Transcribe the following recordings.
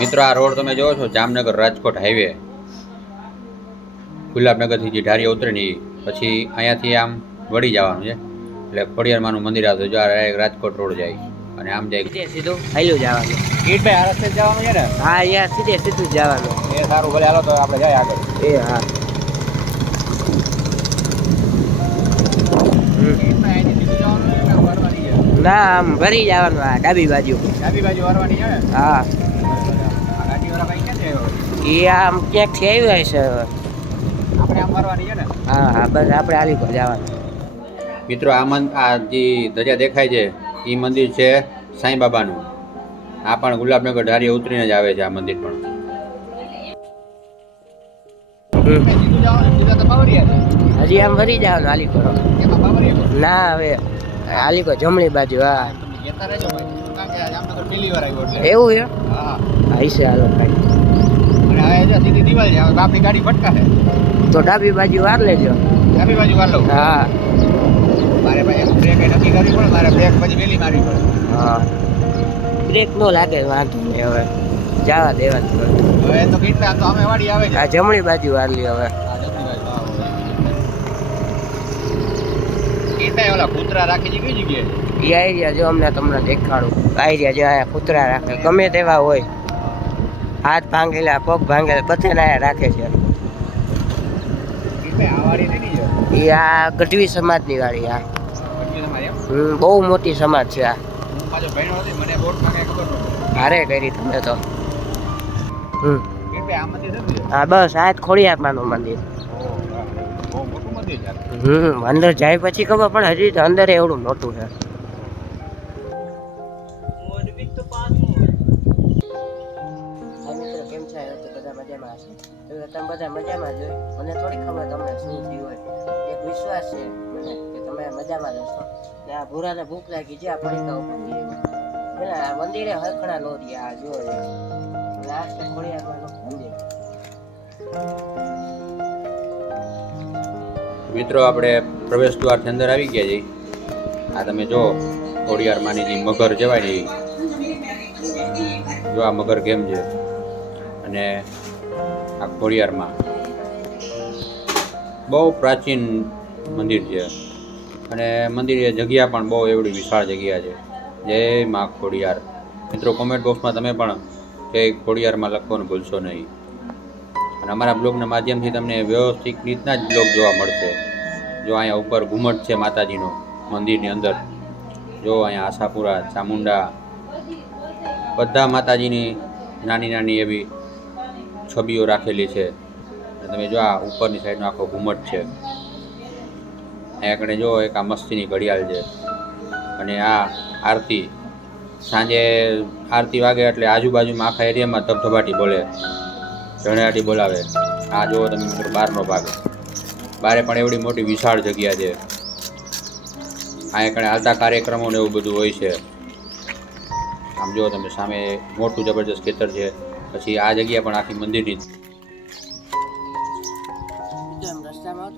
મિત્રો આ રોડ તમે જોવો છો જામનગર રાજકોટ હાઈવે ગુલાબનગરથી જે ઢારિયા ઉતરે ને પછી અહીંયાથી આમ વળી જવાનું છે એટલે ખોડિયારમાંનું મંદિર આવતું જો રાજકોટ રોડ જાય અને આમ જાય સીધું હાલ્યું જવાનું. ગીરભાઈ આ રસ્તે જવાનું છે ને? હા અહીંયા સીધું જવાનું. એ સારું ભલે હાલો તો આપણે જાય આગળ. એ હા ના આમ ભરી જવાનું. આ ડાબી બાજુ વરવાની છે ને? હા આ ગાડીવાળા ભાઈ ક્યાંથી આવ્યો? એ આમ ક્યાંકથી આવ્યા છે. આપણે આમ વરવાની છે ને? હા હા બસ આપણે આલી પર જવાનું. મિત્રો આ જે ધજા દેખાય છે એ મંદિર છે સાંઈ બાબાનું. આ પણ ગુલાબનગર ઢારિયા ઉતરીને જ આવે છે આ મંદિર પણ. હજી આમ ભરી જવાનું આલી પર. ના હવે આલી પર જમણી બાજુ. હા એવું છે? આઈસે હાલો ભાઈ. તો ડાબી બાજુ વાર લેજો. હા મારે ભાઈ બ્રેક નક્કી કરવી પડે. મારે બ્રેક પછી વેલી મારવી પડે. હા બ્રેક નો લાગે વાંધો નહીં. હવે જવા દેવાનું. હવે તો કેટલા તો અમે વાડી આવે છે. આ જમણી બાજુ વાર લી હવે. કેટલા ઓલા કૂતરા રાખી છે કઈ જગ્યાએ? એ આઈડિયા જો અમને તમને દેખાડું. આઈડિયા જો અહીંયા કૂતરા રાખે ગમે તેવા હોય. હાથ ભાંગેલા પગ ભાંગેલા બધાને અહીંયા રાખે છે. એ આ ગઢવી સમાજની વાળી. આ બહુ મોટી સમાજ છે. આ હારે કરી તમે તો. હા બસ આ જ ખોડિયારમાંનું મંદિર. અંદર જાય પછી ખબર પણ હજી તો અંદર એવડું મોટું છે. કેમ છે બધા મજામાં હશે? તમે બધા મજામાં જ હોય. મને થોડી ખબર તમને શું થયું હોય. એક વિશ્વાસ છે મને કે તમે મજામાં જ હશો. ને આ ભૂરાને ભૂખ લાગી છે. આ પડીકા ઉપર પેલા આ મંદિરે હરખણા નો રહ્યા. આ જો લાસ્ટ ખોડિયારમાંનું મંદિર. મિત્રો આપણે પ્રવેશ દ્વારથી અંદર આવી ગયા છીએ. આ તમે જો ખોડિયારમાંની જે મગર કહેવાય ને જો આ મગર કેમ છે. અને આ ખોડિયારમાં બહુ પ્રાચીન મંદિર છે અને મંદિરે જગ્યા પણ બહુ એવડી વિશાળ જગ્યા છે. જય મા ખોડિયાર. મિત્રો કોમેન્ટ બોક્સમાં તમે પણ જય ખોડિયારમાં લખવાનું ભૂલશો નહીં. અને અમારા બ્લોગના માધ્યમથી તમને વ્યવસ્થિત રીતના જ બ્લોગ જોવા મળશે. જો અહીંયા ઉપર ઘુમટ છે માતાજીનો મંદિરની અંદર. જો અહીંયા આશાપુરા ચામુંડા બધા માતાજીની નાની નાની એવી છબીઓ રાખેલી છે. અને તમે જો આ ઉપરની સાઈડનો આખો ઘુમટ છે. અહીંયા આગળ જો એક આ મસ્તીની ઘડિયાળ છે. અને આ આરતી સાંજે આરતી વાગે એટલે આજુબાજુમાં આખા એરિયામાં ધબધબાટી બોલે, ઝણિયાટી બોલાવે. આ જુઓ તમે મિત્રો બહારનો ભાગ. બારે પણ એવડી મોટી વિશાળ જગ્યા છે. અહીંયા કણે હાલતા કાર્યક્રમો ને એવું બધું હોય છે. આમ જુઓ તમે સામે મોટું જબરજસ્ત ખેતર છે. પછી આ જગ્યા પણ આખી મંદિરની રસ્તામાં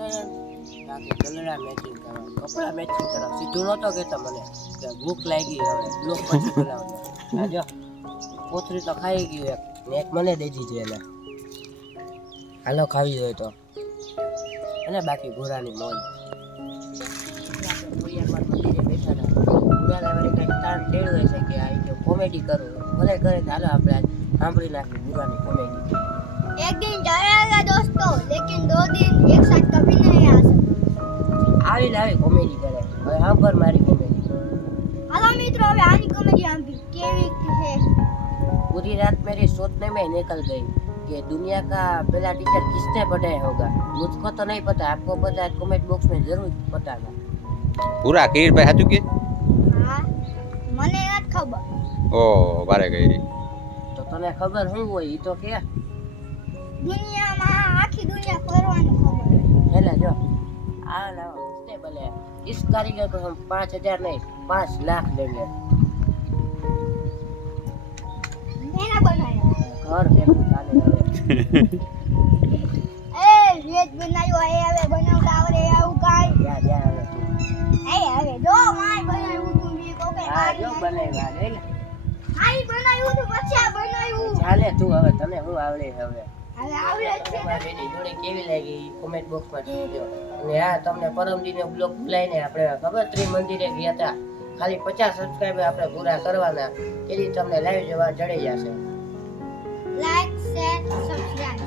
કલરા મેચિંગ કરવા, કપડા મેચિંગ કરવા. સીધું નહોતો કહેતો મને કે ભૂખ લાગી હવે બ્લોક પછી બોલાવવાનો. જો કોથળી તો ખાઈ ગયું એક ને એક મને દઈ દીધી એને. હાલો ખાવી હોય તો. અને બાકી ઘોડાની મોજ. મંદિરે બેઠા હતા. ઘોડાને વળી કંઈક તાણ ટેળવે છે કે આ કોમેડી કરું. ભલે કરે હાલો આપણે સાંભળી નાખી ઘોડાની કોમેડી. एक दिन जा रहा था दोस्तों, लेकिन 2 दिन एक साथ कभी नहीं आ सकते. આવી કોમેડી કરે. હવે સાંભળ મારી કોમેડી. हेलो मित्रों, अभी आनी कॉमेडी हम भी केवी है. पूरी रात मेरी सोचने में निकल गई कि दुनिया का पहला टीचर किसने पढ़ाया होगा. मुझको तो नहीं पता, आपको पता है कमेंट बॉक्स में जरूर बताना. પૂરા કિરીટભાઈ સાચું કે? हाँ, મને નથી ખબર. ઓ બારે ગઈ. તો તને ખબર શું હોય એ તો કે. દુનિયામાં આખી દુનિયા ફરવાનું ખબર. એટલે જો આ લાવો મુસ્તે ભલે इस कारीगर को हम 5,000 नहीं 5 लाख देंगे. મેના બનાવ્યા ઘર કેમ ચાલે હવે. એ વેજ બનાવ્યો એ હવે બનાવતા આવડે આવું કાઈ. જા હવે એ હવે જો માય બનાવ્યું તું મે કોકે હા જો બનાવ્યા લે. આઈ બનાવ્યું તું પછી આ બનાવ્યું. હાલે તું હવે તને શું આવડે હવે હવે આવડે જ છે ને. તમારી જોડે કેવી લાગી કોમેન્ટ બોક્સમાં કહેજો. અને હા તમને પરમદીનો બ્લોગ ભૂલાઈને આપણે ખબર ત્રિમંદિરે ગયા હતા, ખાલી 50 સબસ્ક્રાઇબર આપણે પૂરા કરવાના, તેથી તમને લાઈવ જોવા જડી જશે. Like share subscribe